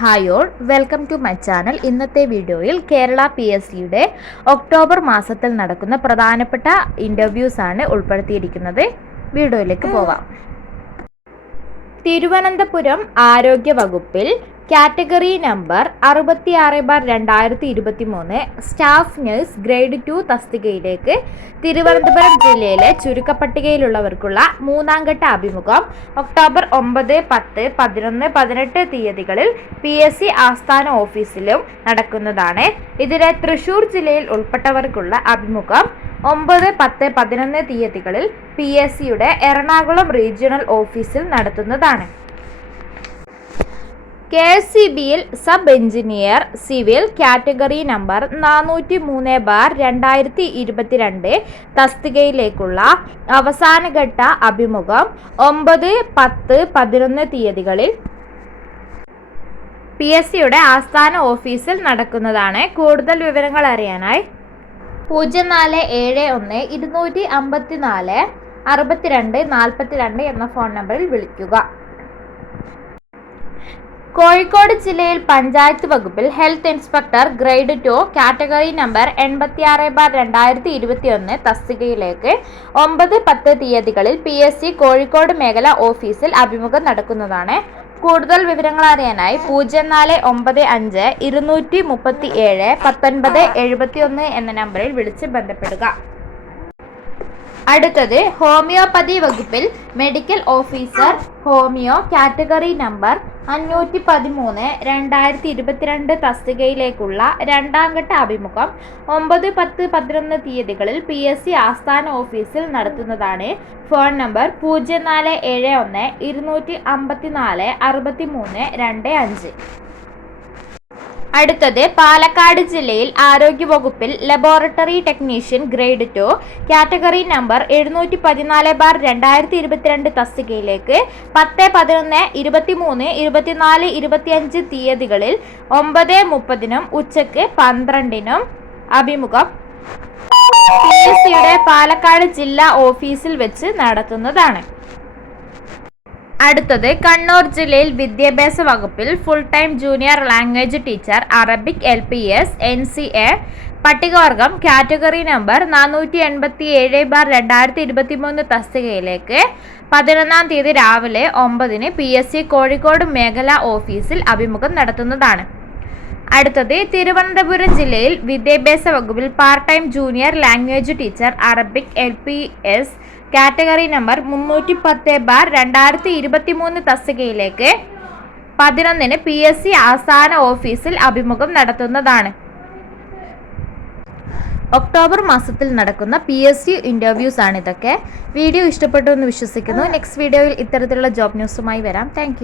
Hi all, welcome to my channel. ഇന്നത്തെ വീഡിയോയിൽ Kerala PSCയുടെ October മാസത്തിൽ നടക്കുന്ന പ്രധാനപ്പെട്ട ഇൻ്റർവ്യൂസ് ആണ് ഉൾപ്പെടുത്തിയിരിക്കുന്നത്. വീഡിയോയിലേക്ക് പോവാം. തിരുവനന്തപുരം ആരോഗ്യ വകുപ്പിൽ category number 66/2023 staff nurse grade 2 തസ്തികയിലേക്ക് തിരുവനന്തപുരം ജില്ലയിലെ ചുരുക്കപ്പട്ടികയിലുള്ളവർക്കുള്ള മൂന്നാംഘട്ട അഭിമുഖം ഒക്ടോബർ 9, 10, 11, 18 തീയതികളിൽ PSC ആസ്ഥാന ഓഫീസിലും നടക്കുന്നതാണ്. ഇതിലെ തൃശൂർ ജില്ലയിൽ ഉൾപ്പെട്ടവർക്കുള്ള അഭിമുഖം 9, 10, 11 തീയതികളിൽ PSCയുടെ എറണാകുളം റീജിയണൽ ഓഫീസിൽ നടത്തുന്നതാണ്. KSCBയിൽ sub engineer civil category number 403/2022 തസ്തികയിലേക്കുള്ള അവസാനഘട്ട അഭിമുഖം 9, 10, 11 തീയതികളിൽ PSCയുടെ ആസ്ഥാന ഓഫീസിൽ നടക്കുന്നതാണ്. കൂടുതൽ വിവരങ്ങൾ അറിയാനായി 0471 254 62 42 എന്ന ഫോൺ നമ്പറിൽ വിളിക്കുക. കോഴിക്കോട് ജില്ലയിൽ പഞ്ചായത്ത് വകുപ്പിൽ health inspector grade 2 category number 86/2021 തസ്തികയിലേക്ക് 9, 10 തീയതികളിൽ PSC കോഴിക്കോട് മേഖല ഓഫീസിൽ അഭിമുഖം നടക്കുന്നതാണ്. കൂടുതൽ വിവരങ്ങൾ അറിയാനായി 0495 237 19 71 എന്ന നമ്പറിൽ വിളിച്ച് ബന്ധപ്പെടുക. അടുത്തത് ഹോമിയോപ്പതി വകുപ്പിൽ medical officer homeo category number 513/2022 തസ്തികയിലേക്കുള്ള രണ്ടാംഘട്ട അഭിമുഖം 9, 10, 11 തീയതികളിൽ PSC ആസ്ഥാന ഓഫീസിൽ നടത്തുന്നതാണ്. Phone number 0471 254 63 25. അടുത്തത് പാലക്കാട് ജില്ലയിൽ ആരോഗ്യവകുപ്പിൽ laboratory technician grade 2 category number 714/2022 തസ്തികയിലേക്ക് 10, 11, 23, 24, 25 തീയതികളിൽ 9:30 ഉച്ചയ്ക്ക് 12 അഭിമുഖം PSCയുടെ പാലക്കാട് ജില്ലാ ഓഫീസിൽ വെച്ച് നടത്തുന്നതാണ്. അടുത്തത് കണ്ണൂർ ജില്ലയിൽ വിദ്യാഭ്യാസ വകുപ്പിൽ full time junior language teacher Arabic LPS NCA പട്ടികവർഗം കാറ്റഗറി നമ്പർ 487/2023 തസ്തികയിലേക്ക് 11 തീയതി രാവിലെ 9 PSC കോഴിക്കോട് മേഖല ഓഫീസിൽ അഭിമുഖം നടത്തുന്നതാണ്. അടുത്തത് തിരുവനന്തപുരം ജില്ലയിൽ വിദ്യാഭ്യാസ വകുപ്പിൽ part time junior language teacher Arabic LPS category number 310/2023 തസ്തികയിലേക്ക് 11 PSC ആസ്ഥാന ഓഫീസിൽ അഭിമുഖം നടത്തുന്നതാണ്. ഒക്ടോബർ മാസത്തിൽ നടക്കുന്ന PSC ഇൻ്റർവ്യൂസ് ആണ് ഇതൊക്കെ. വീഡിയോ ഇഷ്ടപ്പെട്ടു എന്ന് വിശ്വസിക്കുന്നു. നെക്സ്റ്റ് വീഡിയോയിൽ ഇത്തരത്തിലുള്ള ജോബ് ന്യൂസുമായി വരാം. താങ്ക്